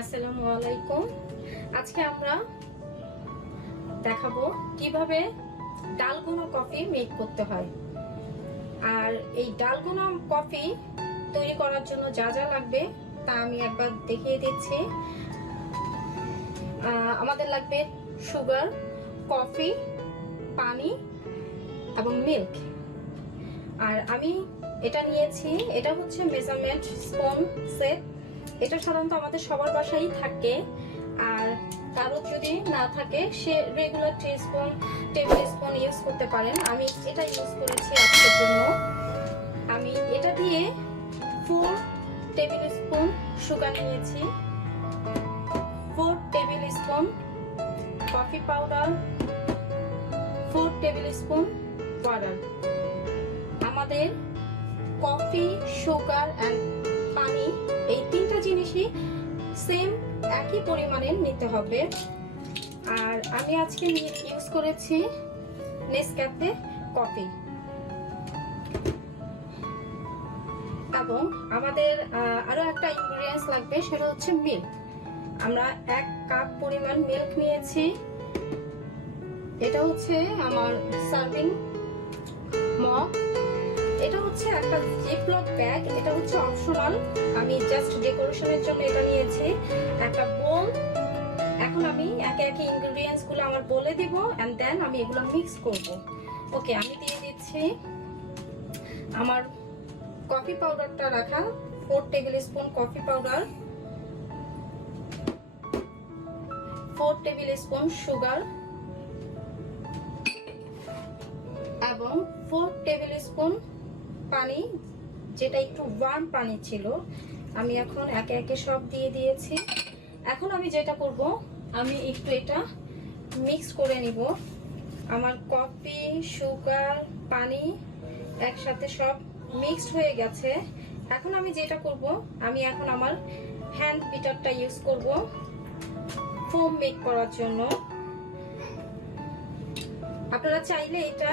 আসসালামু আলাইকুম। আজকে আমরা দেখাবো কিভাবে ডালগোনা কফি মেক করতে হয়। আর এই ডালগোনা কফি তৈরি করার জন্য যা যা লাগবে তা আমি একবার দেখিয়ে দিচ্ছি। আমাদের লাগবে সুগার, কফি, পানি এবং মিল্ক। আর আমি এটা নিয়েছি, এটা হচ্ছে মেজারমেন্ট স্পুন সেট। এটা সাধারণত আমাদের সবার বাসায় থাকে, আর কারো যদি না থাকে সে রেগুলার টেবিল স্পুন ইউজ করতে পারেন। আমি এটা ইউজ করেছি আজকের জন্য। আমি এটা দিয়ে 4 টেবিল স্পুন সুগার নিয়েছি, 4 table spoon coffee powder, 4 table spoon water. আমাদের কফি, সুগার এন্ড পানি এই তিনটা জিনিসই সেম একই পরিমাণে নিতে হবে। আর আমি আজকে ইউজ করেছি নেসক্যাফে কফি। এবং আমাদের আরো একটা ইনগ্রেডিয়েন্টস লাগবে, সেটা হচ্ছে মিল্ক। আমরা 1 কাপ পরিমাণ মিল্ক নিয়েছি। এটা হচ্ছে আমার সার্ভিং মগ। এটা হচ্ছে একটা জিপলক ব্যাগ, এটা হচ্ছে অপশনাল, আমি জাস্ট ডেকোরেশনের জন্য এটা নিয়েছি। একটা বোল। এখন আমি একে একে ইনগ্রেডিয়েন্টস গুলো আমার বলে দিব এন্ড দেন আমি এগুলো মিক্স করব। ওকে, আমি দিয়ে দিচ্ছি আমার কফি পাউডারটা রাখা, 4 table spoon coffee powder, 4 table spoon sugar এবং 4 টেবিল স্পুন পানি, যেটা একটু ওয়ার্ম পানি ছিল। আমি এখন একে একে সব দিয়ে দিয়েছি। এখন আমি যেটা করব, আমি একটু এটা মিক্স করে নিব। আমার কফি, সুগার, পানি একসাথে সব মিক্সড হয়ে গেছে। এখন আমি যেটা করব, আমি এখন আমার হ্যান্ড বিটারটা ইউজ করব ফোম মেক করার জন্য। আপনারা চাইলে এটা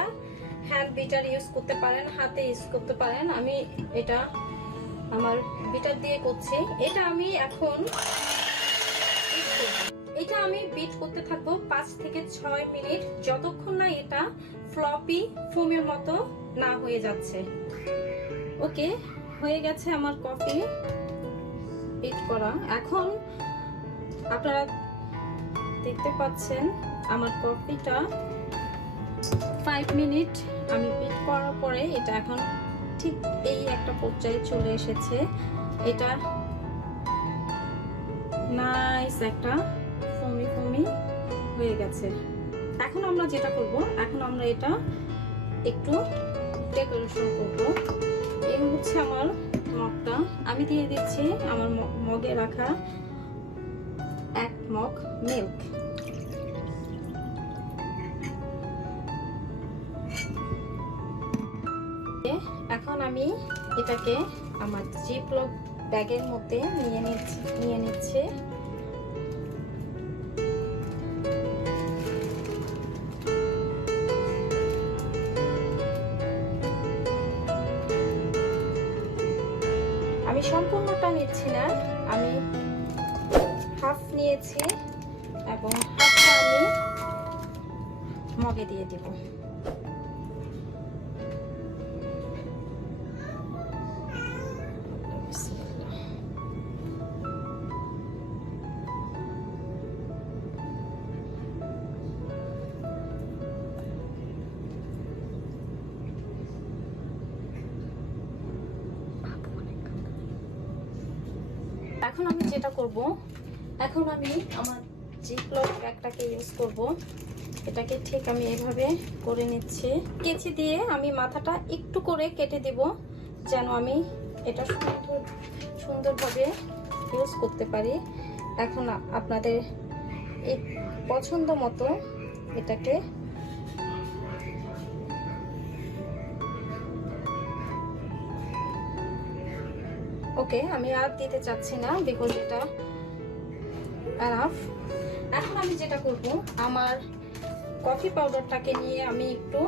হ্যান্ড বিটার ইউজ করতে পারেন, হাতে ইউজ করতে পারেন। আমি এটা আমার বিটার দিয়ে করছি। এটা আমি এখন বিট করতে থাকবো 5 থেকে 6 মিনিট, যতক্ষণ না এটা ফ্লপি ফোমের মতো না হয়ে যাচ্ছে। ওকে, হয়ে গেছে আমার কফি বিট করা। এখন আপনারা দেখতে পাচ্ছেন আমার কফিটা 5 মিনিট আমি বিট করার পরে এটা এখন ঠিক এই একটা পর্যায়ে চলে এসেছে। এটা নাইস একটা ফোমি ফোমি হয়ে গেছে। এখন আমরা যেটা করব, এখন আমরা এটা একটু ডেকোরেশন করব। এই হচ্ছে আমার মগটা, আমি দিয়ে দিচ্ছি আমার মগে রাখা 1 মগ মিল্ক। এখন আমি এটাকে আমার জিপলক ব্যাগের মধ্যে নিয়ে নিচ্ছি। আমি সম্পূর্ণটা নিচ্ছি না, আমি হাফ নিয়েছি এবং হাফটা আমি মগে দিয়ে দিব। এখন আমি যেটা করব, এখন আমি আমার জিপলক ব্যাগটাকে ইউজ করব। এটাকে ঠিক আমি এইভাবে করে নিচ্ছি। কেচি দিয়ে আমি মাথাটা একটু করে কেটে দিব, যেন আমি এটা সুন্দরভাবে ইউজ করতে পারি। এখন আপনাদের এই পছন্দ মতো এটাকে ওকে, আমি আর দিতে চাচ্ছি না, বিকজ এটা এনাফ। এখন আমি যেটা করব, আমার কফি পাউডারটাকে নিয়ে আমি একটু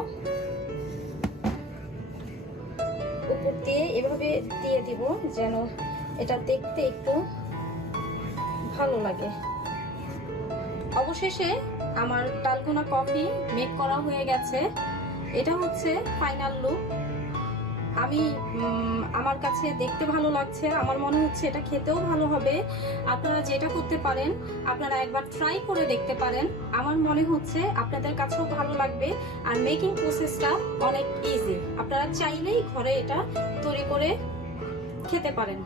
উপর দিয়ে এভাবে দিয়ে দিব, যেন এটা দেখতে একটু ভালো লাগে। অবশেষে আমার ডালগোনা কফি মেক করা হয়ে গেছে। এটা হচ্ছে ফাইনাল লুক। আমি আমার কাছে দেখতে ভালো লাগছে, আমার মনে হচ্ছে এটা খেতেও ভালো হবে। আপনারা যেটা করতে পারেন, আপনারা একবার ট্রাই করে দেখতে পারেন। আমার মনে হচ্ছে আপনাদের কাছেও ভালো লাগবে। আর মেকিং প্রসেসটা অনেক ইজি, আপনারা চাইলেই ঘরে এটা তৈরি করে খেতে পারেন।